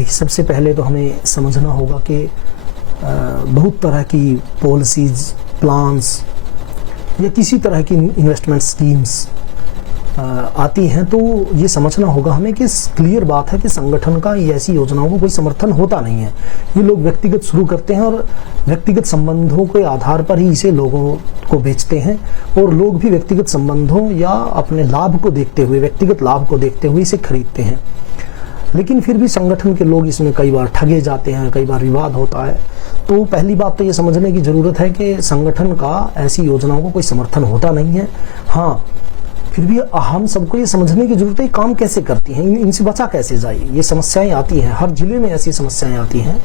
देखिए, सबसे पहले तो हमें समझना होगा कि बहुत तरह की पॉलिसीज़, प्लान्स या किसी तरह की इन्वेस्टमेंट स्कीम्स आती हैं, तो ये समझना होगा हमें कि क्लियर बात है कि संगठन का ये ऐसी योजनाओं को कोई समर्थन होता नहीं है। ये लोग व्यक्तिगत शुरू करते हैं और व्यक्तिगत संबंधों के आधार पर ही इसे लोगों को बेचते हैं, और लोग भी व्यक्तिगत संबंधों या अपने लाभ को देखते हुए, व्यक्तिगत लाभ को देखते हुए इसे खरीदते हैं। लेकिन फिर भी संगठन के लोग इसमें कई बार ठगे जाते हैं, कई बार विवाद होता है। तो पहली बात तो ये समझने की ज़रूरत है कि संगठन का ऐसी योजनाओं को कोई समर्थन होता नहीं है। हाँ, फिर भी हम सबको ये समझने की जरूरत है काम कैसे करती हैं, इनसे बचा कैसे जाए। ये समस्याएं आती हैं, हर जिले में ऐसी समस्याएं आती हैं।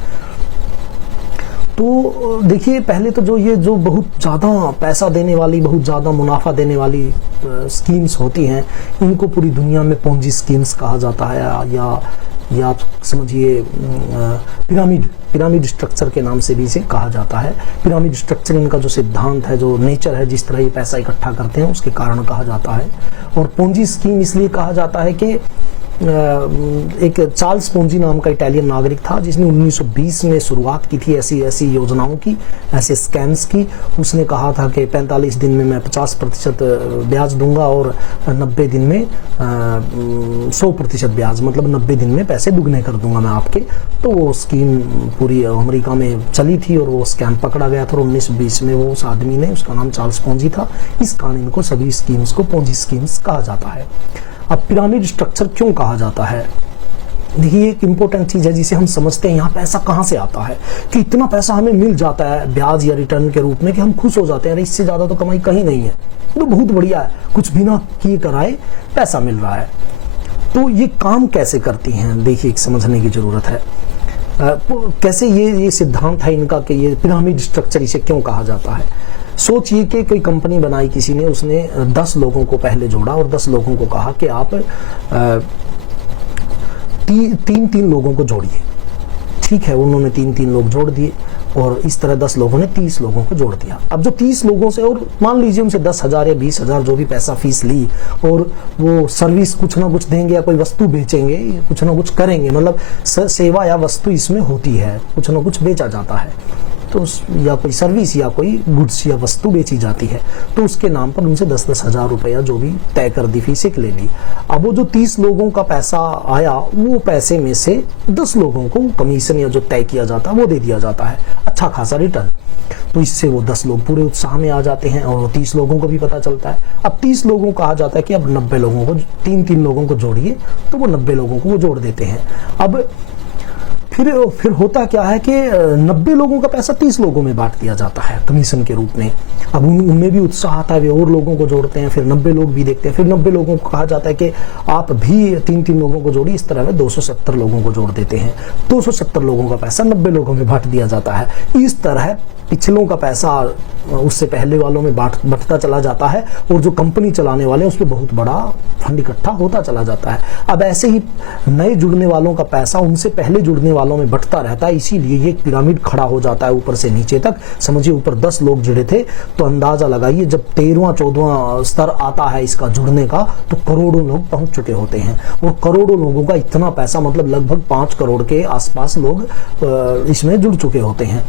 तो देखिए, पहले तो जो बहुत ज़्यादा पैसा देने वाली, बहुत ज़्यादा मुनाफा देने वाली स्कीम्स होती हैं, इनको पूरी दुनिया में पोंजी स्कीम्स कहा जाता है, या आप समझिए पिरामिड स्ट्रक्चर के नाम से भी इसे कहा जाता है। पिरामिड स्ट्रक्चर इनका जो सिद्धांत है, जो नेचर है, जिस तरह ये पैसा इकट्ठा करते हैं, उसके कारण कहा जाता है। और पोंजी स्कीम इसलिए कहा जाता है कि एक चार्ल्स पोंजी नाम का इटालियन नागरिक था, जिसने 1920 में शुरुआत की थी ऐसी योजनाओं की, ऐसे स्कैम्स की। उसने कहा था कि 45 दिन में मैं 50% ब्याज दूंगा और 90 दिन में 100% ब्याज, मतलब 90 दिन में पैसे दुगने कर दूंगा मैं आपके। तो वो स्कीम पूरी अमेरिका में चली थी और वो स्कैम पकड़ा गया था। 1920 में वो उस आदमी ने, उसका नाम चार्ल्स पोंजी था। इस कारण इनको सभी स्कीम्स को पोंजी स्कीम्स कहा जाता है। अब पिरामिड स्ट्रक्चर क्यों कहा जाता है? देखिए, एक इम्पोर्टेंट चीज़ है जिसे हम समझते हैं, यहाँ पैसा कहाँ से आता है कि इतना पैसा हमें मिल जाता है ब्याज या रिटर्न के रूप में कि हम खुश हो जाते हैं। अरे, इससे ज़्यादा तो कमाई कहीं नहीं है, तो बहुत बढ़िया है, कुछ बिना किए कराए पैसा मिल रहा है। तो ये काम कैसे करती हैं, देखिए, एक समझने की ज़रूरत है। कैसे ये सिद्धांत है इनका कि ये पिरामिड स्ट्रक्चर, इसे क्यों कहा जाता है। सोचिए कि कोई कंपनी बनाई किसी ने, उसने 10 लोगों को पहले जोड़ा और 10 लोगों को कहा कि आप 3 लोगों को जोड़िए। ठीक है, उन्होंने 3 लोग जोड़ दिए और इस तरह 10 लोगों ने 30 लोगों को जोड़ दिया। अब जो 30 लोगों से, और मान लीजिए उनसे 10,000 या 20,000 जो भी पैसा फीस ली, और वो सर्विस कुछ ना कुछ देंगे या कोई वस्तु बेचेंगे, कुछ ना कुछ करेंगे, मतलब सेवा या वस्तु इसमें होती है, कुछ ना कुछ बेचा जाता है, तो या कोई सर्विस या कोई गुड्स या वस्तु बेची जाती है, तो उसके नाम पर उनसे 10-10 हज़ार रुपया जो भी तय कर दी फीस एक ले ली। अब वो जो 30 लोगों का पैसा आया, वो पैसे में से 10 लोगों को कमीशन या जो तय किया जाता है वो दे दिया जाता है, अच्छा खासा रिटर्न। तो इससे वो 10 लोग पूरे उत्साह में आ जाते हैं और 30 लोगों को भी पता चलता है। अब 30 लोगों को कहा जाता है कि अब 90 लोगों को, 3 लोगों को जोड़िए, तो वो 90 लोगों को वो जोड़ देते हैं। अब फिर होता क्या है कि 90 लोगों का पैसा 30 लोगों में बांट दिया जाता है कमीशन के रूप में। अब उनमें भी उत्साह आता है, वे और लोगों को जोड़ते हैं, फिर 90 लोग भी देखते हैं, फिर 90 लोगों को कहा जाता है कि आप भी 3 लोगों को जोड़िए। इस तरह में 270 लोगों को जोड़ देते हैं। 270 लोगों का पैसा 90 लोगों में बांट दिया जाता है। इस तरह पिछलों का पैसा उससे पहले वालों में बढ़ता चला जाता है, और जो कंपनी चलाने वाले हैं उस पर बहुत बड़ा फंड इकट्ठा होता चला जाता है। अब ऐसे ही नए जुड़ने वालों का पैसा उनसे पहले जुड़ने वालों में बढ़ता रहता है, इसीलिए ये पिरामिड खड़ा हो जाता है ऊपर से नीचे तक। समझिए, ऊपर 10 लोग जुड़े थे, तो अंदाजा लगाइए जब 13वां-14वां स्तर आता है इसका जुड़ने का, तो करोड़ों लोग पहुंच चुके होते हैं। और करोड़ों लोगों का इतना पैसा, मतलब लगभग 5 करोड़ के आसपास लोग इसमें जुड़ चुके होते हैं।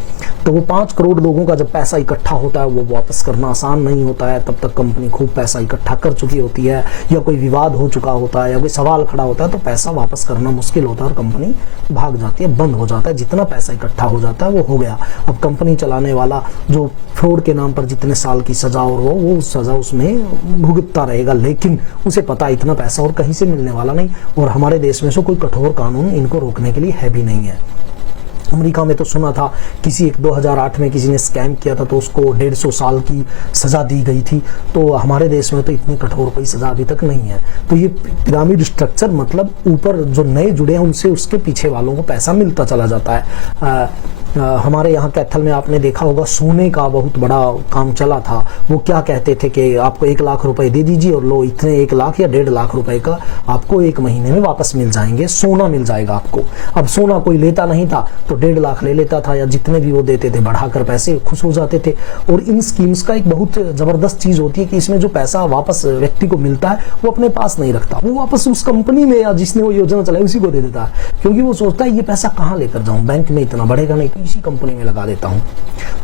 तो वो 5 करोड़ लोगों का जब पैसा इकट्ठा होता है, वो वापस करना आसान नहीं होता है। तब तक कंपनी खूब पैसा इकट्ठा कर चुकी होती है, या कोई विवाद हो चुका होता है, या कोई सवाल खड़ा होता है, तो पैसा वापस करना मुश्किल होता है और कंपनी भाग जाती है, बंद हो जाता है। जितना पैसा इकट्ठा हो जाता है वो हो गया। अब कंपनी चलाने वाला जो फ्रॉड के नाम पर जितने साल की सजा, और वो सजा उसमें भुगतता रहेगा, लेकिन उसे पता इतना पैसा और कहीं से मिलने वाला नहीं। और हमारे देश में से कोई कठोर कानून इनको रोकने के लिए है भी नहीं है। अमेरिका में तो सुना था किसी 2008 में किसी ने स्कैम किया था, तो उसको 150 साल की सज़ा दी गई थी। तो हमारे देश में तो इतनी कठोर कोई सज़ा अभी तक नहीं है। तो ये पिरामिड स्ट्रक्चर, मतलब ऊपर जो नए जुड़े हैं उनसे उसके पीछे वालों को पैसा मिलता चला जाता है। हमारे यहाँ कैथल में आपने देखा होगा सोने का बहुत बड़ा काम चला था। वो क्या कहते थे कि आपको 1 लाख रुपए दे दीजिए और लो इतने 1 लाख या 1.5 लाख रुपए का आपको 1 महीने में वापस मिल जाएंगे, सोना मिल जाएगा आपको। अब सोना कोई लेता नहीं था तो 1.5 लाख ले लेता था, या जितने भी वो देते थे बढ़ाकर पैसे, खुश हो जाते थे। और इन स्कीम्स का एक बहुत जबरदस्त चीज होती है कि इसमें जो पैसा वापस व्यक्ति को मिलता है वो अपने पास नहीं रखता, वो वापस उस कंपनी में या जिसने वो योजना चलाई उसी को दे देता है, क्योंकि वो सोचता है ये पैसा कहाँ लेकर जाऊं, बैंक में इतना बढ़ेगा नहीं तो इसी कंपनी में लगा देता हूं।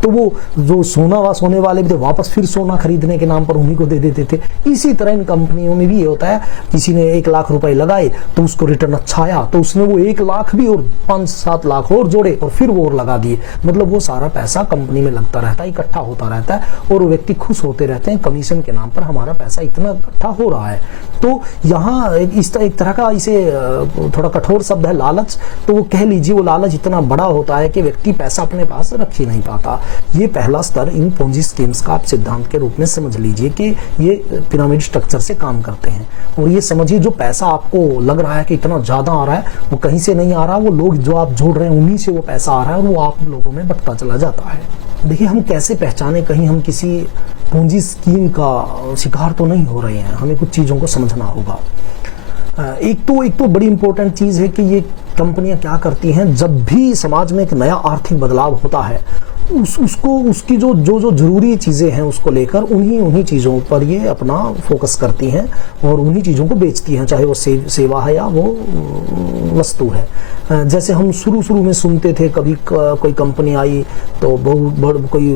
तो वो जो सोने वाले भी थे वापस फिर सोना खरीदने के नाम पर उन्हीं को दे देते थे। इसी तरह इन कंपनियों में भी ये होता है, किसी ने 1 लाख रुपए लगाए तो उसको रिटर्न अच्छा आया तो उसने वो 1 लाख भी और 5-7 लाख और जोड़े और फिर वो और लगा दिए। मतलब वो सारा पैसा कंपनी में लगता रहता है, इकट्ठा होता रहता है और व्यक्ति खुश होते रहते हैं, कमीशन के नाम पर हमारा पैसा इतना इकट्ठा हो रहा है। तो यहाँ एक तरह का इसे थोड़ा कठोर शब्द है लालच, तो वो कह लीजिए वो लालच इतना बड़ा होता है कि व्यक्ति पैसा अपने पास रख ही नहीं पाता। ये पहला स्तर इन पोंजी स्कीम्स का आप सिद्धांत के रूप में समझ लीजिए कि ये पिरामिड स्ट्रक्चर से काम करते हैं। और ये समझिए जो पैसा आपको लग रहा है कि इतना ज्यादा आ रहा है वो कहीं से नहीं आ रहा, वो लोग जो आप जोड़ रहे हैं उन्हीं से वो पैसा आ रहा है और वो आप लोगों में बंटता चला जाता है। देखिए हम कैसे पहचाने कहीं हम किसी पूंजी स्कीम का शिकार तो नहीं हो रहे हैं, हमें कुछ चीजों को समझना होगा। एक तो बड़ी इंपॉर्टेंट चीज है कि ये कंपनियां क्या करती हैं, जब भी समाज में एक नया आर्थिक बदलाव होता है उसकी जो जरूरी चीजें हैं उसको लेकर उन्हीं चीजों पर ये अपना फोकस करती हैं और उन्हीं चीजों को बेचती हैं, चाहे वो सेवा है या वो वस्तु है। जैसे हम शुरू में सुनते थे, कभी कोई कंपनी आई तो बहुत कोई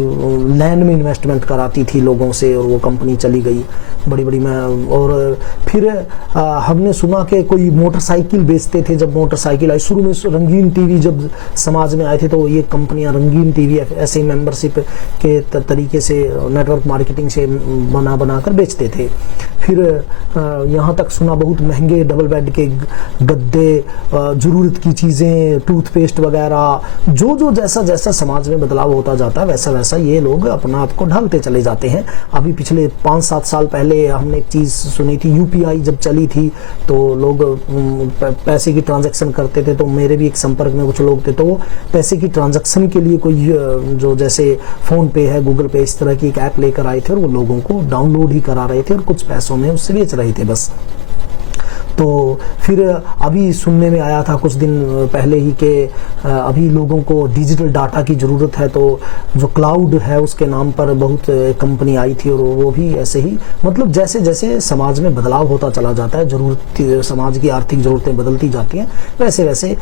लैंड में इन्वेस्टमेंट कराती थी लोगों से और वो कंपनी चली गई बड़ी में। और फिर हमने सुना कि कोई मोटरसाइकिल बेचते थे, जब मोटरसाइकिल आई शुरू में रंगीन टीवी जब समाज में आए थे तो ये कंपनियां रंगीन टीवी ऐसे मेंबरशिप के तरीके से नेटवर्क मार्केटिंग से बनाकर बेचते थे। फिर यहाँ तक सुना बहुत महंगे डबल बेड के गद्दे, जरूरत की चीज़ें, टूथपेस्ट वगैरह, जो जैसा समाज में बदलाव होता जाता है वैसा ये लोग अपना आप को ढालते चले जाते हैं। अभी पिछले 5-7 साल पहले हमने एक चीज़ सुनी थी, यूपीआई जब चली थी तो लोग पैसे की ट्रांजैक्शन करते थे, तो मेरे भी एक संपर्क में कुछ लोग थे तो वो पैसे की ट्रांजैक्शन के लिए कोई जो जैसे फोन पे है, गूगल पे, इस तरह की एक ऐप लेकर आए थे और वो लोगों को डाउनलोड ही करा रहे थे और कुछ पैसों में उससे बेच रहे थे बस। तो फिर अभी सुनने में आया था कुछ दिन पहले ही कि अभी लोगों को डिजिटल डाटा की ज़रूरत है, तो जो क्लाउड है उसके नाम पर बहुत कंपनी आई थी और वो भी ऐसे ही, मतलब जैसे जैसे समाज में बदलाव होता चला जाता है, समाज की आर्थिक ज़रूरतें बदलती जाती हैं, वैसे वैसे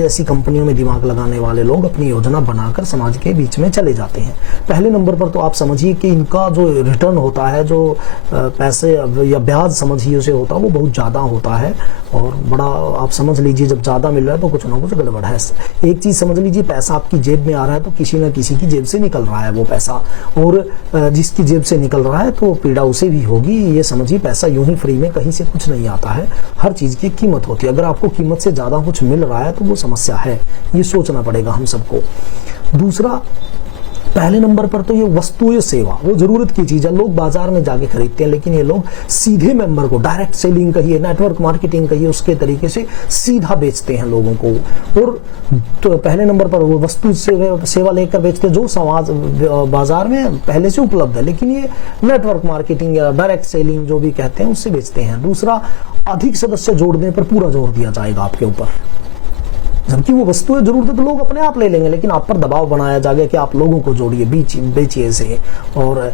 ऐसी कंपनियों में दिमाग लगाने वाले लोग अपनी योजना बनाकर समाज के बीच में चले जाते हैं। पहले नंबर पर तो आप समझिए कि इनका जो रिटर्न होता है, जो पैसे या ब्याज समझिए उसे होता है, वो बहुत ज़्यादा होता है और बड़ा आप समझ लीजिए जब ज्यादा मिल रहा है तो कुछ ना कुछ गड़बड़ है। एक चीज समझ लीजिए, पैसा आपकी जेब में आ रहा है तो किसी ना किसी की जेब से निकल रहा है वो पैसा, और जिसकी जेब से निकल रहा है तो पीड़ा उसे भी होगी। ये समझिए पैसा यूं ही फ्री में कहीं से कुछ नहीं आता है, हर चीज की कीमत होती है। अगर आपको कीमत से ज्यादा कुछ मिल रहा है तो वो समस्या है, ये सोचना पड़ेगा हम सबको। दूसरा, पहले नंबर पर तो ये वस्तु या सेवा, वो जरूरत की चीज है, लोग बाजार में जाके खरीदते हैं, लेकिन ये लोग सीधे मेंबर को डायरेक्ट सेलिंग कहिए, नेटवर्क मार्केटिंग कहिए, उसके तरीके से सीधा बेचते हैं लोगों को। और तो पहले नंबर पर वो वस्तु सेवा लेकर बेचते हैं जो समाज बाजार में पहले से उपलब्ध है, लेकिन ये नेटवर्क मार्केटिंग या डायरेक्ट सेलिंग जो भी कहते हैं उससे बेचते हैं। दूसरा, अधिक सदस्य जोड़ने पर पूरा जोर दिया जाएगा आपके ऊपर, जबकि वो वस्तु है, जरूरत है तो लोग अपने आप ले लेंगे, लेकिन आप पर दबाव बनाया जाएगा कि आप लोगों को जोड़िए, बेचिए से। और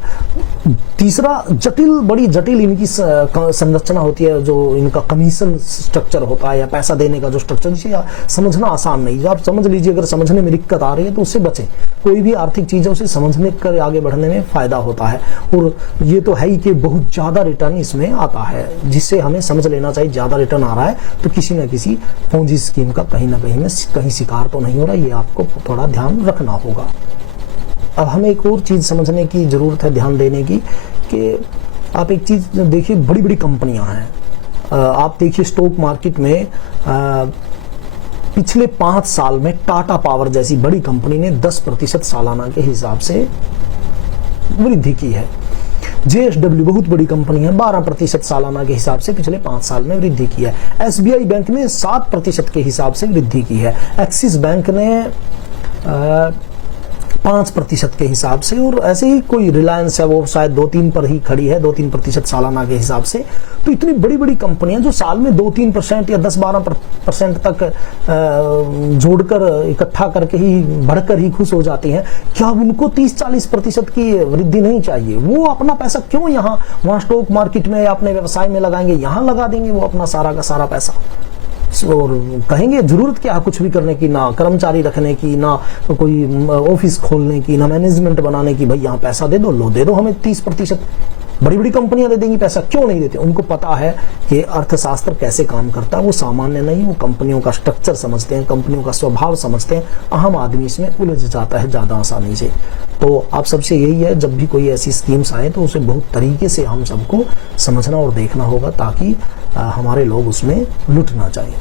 तीसरा, बड़ी जटिल इनकी संरचना होती है, जो इनका कमीशन स्ट्रक्चर होता है या पैसा देने का जो स्ट्रक्चर, जिसे समझना आसान नहीं है। आप समझ लीजिए, अगर समझने में दिक्कत आ रही है तो उससे बचें। कोई भी आर्थिक चीज है उसे समझने कर आगे बढ़ने में फायदा होता है। और ये तो है ही कि बहुत ज्यादा रिटर्न इसमें आता है, जिससे हमें समझ लेना चाहिए ज्यादा रिटर्न आ रहा है तो किसी न किसी पूंजी स्कीम का कहीं ना कहीं शिकार तो नहीं हो रहा, ये आपको थोड़ा ध्यान रखना होगा। अब हमें एक और चीज समझने की जरूरत है, ध्यान देने की, कि आप एक चीज देखिए, बड़ी बड़ी कंपनियां हैं, आप देखिए स्टॉक मार्केट में पिछले 5 साल में टाटा पावर जैसी बड़ी कंपनी ने 10% सालाना के हिसाब से वृद्धि की है। JSW बहुत बड़ी कंपनी है, 12% सालाना के हिसाब से पिछले 5 साल में वृद्धि की है। SBI बैंक ने 7% के हिसाब से वृद्धि की है। एक्सिस बैंक ने 5% के हिसाब से, और ऐसे ही कोई रिलायंस है वो शायद 2-3 पर ही खड़ी है, 2-3% सालाना के हिसाब से। तो इतनी बड़ी बड़ी कंपनियां जो साल में 2-3% या 10-12% तक जोड़कर इकट्ठा करके ही बढ़कर ही खुश हो जाती हैं, क्या उनको 30-40% की वृद्धि नहीं चाहिए? वो अपना पैसा क्यों यहाँ वहाँ स्टॉक मार्केट में या अपने व्यवसाय में लगाएंगे? यहाँ लगा देंगे वो अपना सारा का सारा पैसा, और कहेंगे जरूरत क्या है कुछ भी करने की, ना कर्मचारी रखने की, ना कोई ऑफिस खोलने की, ना मैनेजमेंट बनाने की। भाई यहाँ पैसा दे दो, लो दे दो हमें 30%। बड़ी बड़ी कंपनियां दे देंगी पैसा, क्यों नहीं देते? उनको पता है कि अर्थशास्त्र कैसे काम करता है। वो सामान्य नहीं, वो कंपनियों का स्ट्रक्चर समझते हैं, कंपनियों का स्वभाव समझते हैं। आम आदमी इसमें उलझ जाता है ज़्यादा आसानी से। तो आप सबसे यही है, जब भी कोई ऐसी स्कीम्स आए तो उसे बहुत तरीके से हम सबको समझना और देखना होगा, ताकि हमारे लोग उसमें लुट ना जाए।